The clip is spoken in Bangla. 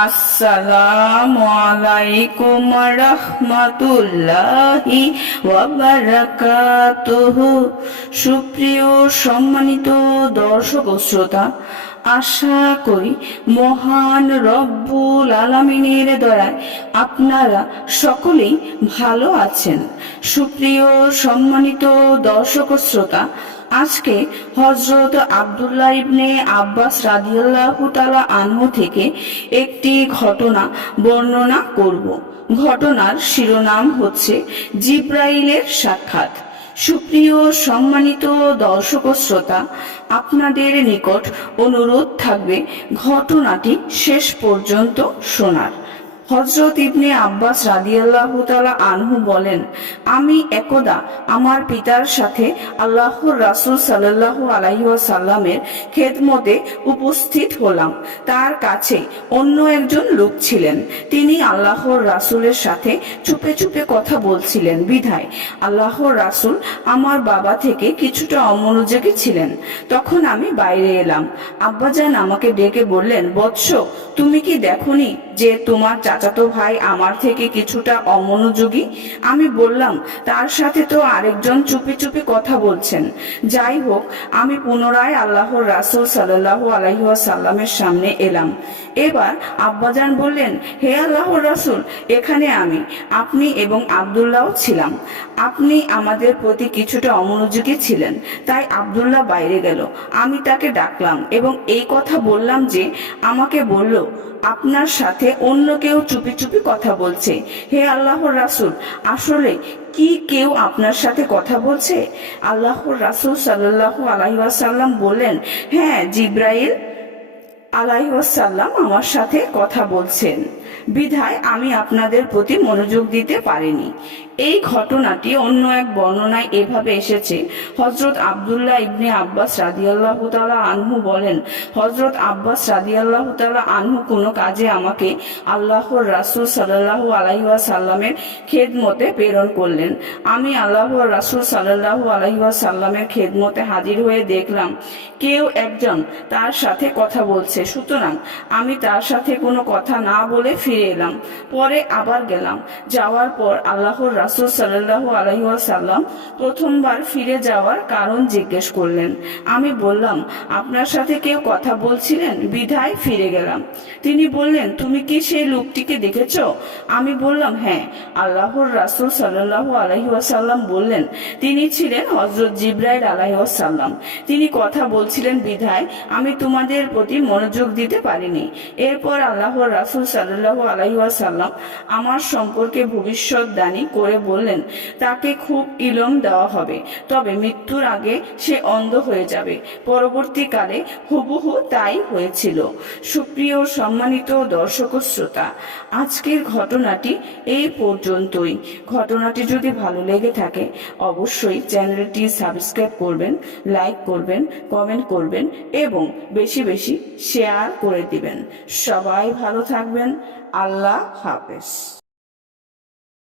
আসসালামু আলাইকুম রাহমাতুল্লাহি ওয়া বারাকাতুহু। সুপ্রিয় সম্মানিত দর্শক ও শ্রোতা, আশা করি মহান রব্বুল আলামিনের দয়ায় আপনারা সকলেই ভালো আছেন। সুপ্রিয় সম্মানিত দর্শক ও শ্রোতা, আজকে হযরত আব্দুল্লাহ ইবনে আব্বাস রাদিয়াল্লাহু তাআলা আনহু থেকে একটি ঘটনা বর্ণনা করব। ঘটনার শিরোনাম হচ্ছে জিব্রাইলের সাক্ষাৎ। সুপ্রিয় সম্মানিত দর্শক ও শ্রোতা, আপনাদের নিকট অনুরোধ থাকবে ঘটনাটি শেষ পর্যন্ত শোনার। হযরত ইবনে আব্বাস রাদিয়াল্লাহু তাআলা আনহু বলেন, আমি একদা আমার পিতার সাথে আল্লাহর রাসূল সাল্লাল্লাহু আলাইহি ওয়াসাল্লামের খেদমতে উপস্থিত হলাম। তার কাছে অন্য একজন লোক ছিলেন। তিনি আল্লাহর রাসূলের সাথে চুপে চুপে কথা বলছিলেন বিধায় আল্লাহর রাসূল আমার বাবা থেকে কিছুটা অমনোযোগী ছিলেন। তখন আমি বাইরে এলাম। আব্বাজান আমাকে ডেকে বললেন, বৎস, তুমি কি দেখোনি যে তোমার চাচাতো ভাই আমার থেকে কিছুটা অমনোযোগী? আমি বললাম, তার সাথে তো আরেকজন চুপি চুপি কথা বলছেন। যাই হোক, আমি পুনরায় আল্লাহর রাসূল সাল্লাল্লাহু আলাইহি ওয়াসাল্লামের সামনে এলাম। এবার আব্বাজান বললেন, হে আল্লাহর রাসূল, এখানে আপনি এবং আব্দুল্লাহ ছিলাম। আপনি আমাদের প্রতি কিছুটা অমনোযোগী ছিলেন, তাই আব্দুল্লাহ বাইরে গেল। আমি তাকে ডাকলাম এবং এই কথা বললাম যে আমাকে বলল, আপনার সাথে অন্য কেউ চুপি চুপি কথা বলছে। হে আল্লাহর রাসূল, আসলে কি কেউ আপনার সাথে কথা বলছে? আল্লাহর রাসূল সাল্লাল্লাহু আলাইহি ওয়াসাল্লাম বললেন, হ্যাঁ, জিব্রাইল আলাইহিস সালাম আমার সাথে কথা বলছেন, বিধায় আমি আপনাদের প্রতি মনোযোগ দিতে পারিনি। এই ঘটনাটি অন্য এক বর্ণনায় এভাবে এসেছে। হযরত আব্দুল্লাহ ইবনে আব্বাস রাদিয়াল্লাহু তাআলা আনহু বলেন, হযরত আব্বাস রাদিয়াল্লাহু তাআলা আনহু কোনো কাজে আমাকে আল্লাহর রাসূল সাল্লাল্লাহু আলাইহি ওয়াসাল্লামের খেদমতে প্রেরণ করলেন। আমি আল্লাহর রাসূল সাল্লাল্লাহু আলাইহি ওয়াসাল্লামের খেদমতে হাজির হয়ে দেখলাম কেউ একজন তার সাথে কথা বলছে। সুতরাং আমি তার সাথে কোনো কথা না বলে ফিরে এলাম। পরে আবার গেলাম। যাওয়ার পর আল্লাহর রাসূল সাল্লাল্লাহু আলাইহি ওয়াসাল্লাম প্রথমবার ফিরে যাওয়ার কারণ জিজ্ঞেস করলেন। আমি বললাম, আপনার সাথে কেউ কথা বলছিলেন, বিধায় ফিরে গেলাম। তিনি বললেন, তুমি কি সেই লোকটিকে দেখেছো? আমি বললাম, হ্যাঁ। আল্লাহর রাসূল সাল্লাল্লাহু আলাইহি ওয়াসাল্লাম বললেন, তিনি ছিলেন হযরত জিবরাইল আলাইহিস সালাম। তিনি কথা বলছিলেন বিধায় আমি তোমাদের প্রতি মনোযোগ দিতে পারিনি। এরপর আল্লাহর রাসূল সাল্লাল্লাহু আলাইহি ওয়াসাল্লাম আমার সম্পর্কে ভবিষ্যদ্বাণী করে বললেন, তাকে খুব ইলম দেওয়া হবে, তবে মৃত্যুর আগে সে অন্ধ হয়ে যাবে। পরবর্তীকালে হুবহু তাই হয়েছিল। সুপ্রিয় সম্মানিত দর্শক ও শ্রোতা, আজকের ঘটনাটি এই পর্যন্তই। ঘটনাটি যদি ভালো লেগে থাকে অবশ্যই চ্যানেলটি সাবস্ক্রাইব করবেন, লাইক করবেন, কমেন্ট করবেন এবং বেশি বেশি শেয়ার করে দিবেন। সবাই ভালো থাকবেন। আল্লাহ হাফেজ।